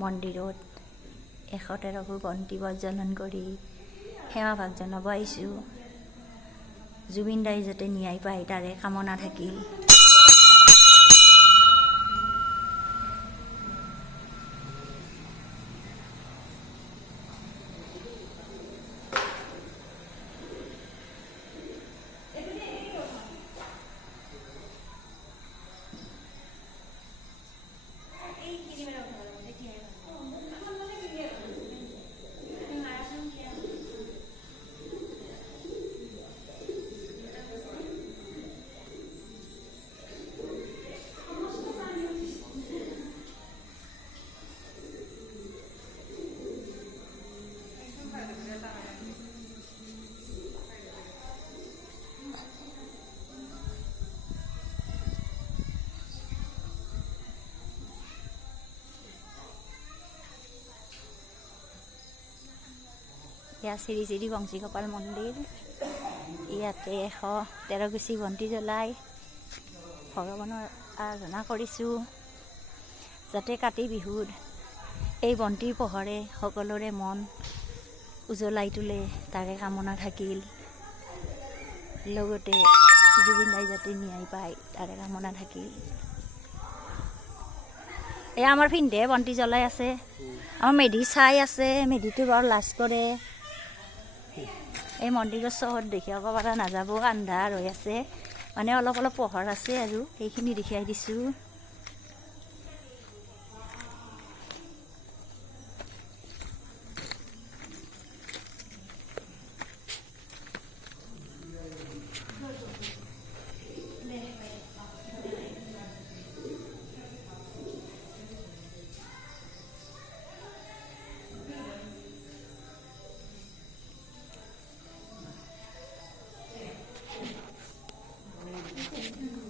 মন্দিৰত 113 বন্তি প্ৰজ্বলন কৰি সেৱা ভাগ জনাব আহিছোঁ। জুবিন দাই যাতে ন্যায় পায় তাৰে কামনা থাকিল। এয়া শ্ৰী শ্ৰী বংশীগোপাল মন্দিৰ। ইয়াতে 113 বন্তি জ্বলাই ভগৱানৰ আৰাধনা কৰিছোঁ যাতে কাতি বিহুৰ এই বন্তিৰ পোহৰে সকলোৰে মন উজ্বলাই তোলে তাৰে কামনা থাকিল। লগতে জুবিন দাই যাতে ন্যায় পায় তাৰে কামনা থাকিল। এয়া আমাৰ ভিনদে বন্তি জ্বলাই আছে, আমাৰ মেধি চাই আছে, মেধিটো বৰ লাজ কৰে। এই মন্দিৰৰ চহৰত দেখিব পৰা নাযাব, আন্ধাৰ হৈ আছে, মানে অলপ অলপ পোহৰ আছে আৰু সেইখিনি দেখাই দিছোঁ।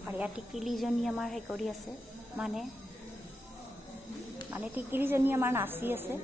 আৰু ইয়াত টিকিলিজনী আমাৰ সেই কৰি আছে, মানে টিকিলিজনী আমাৰ নাচি আছে।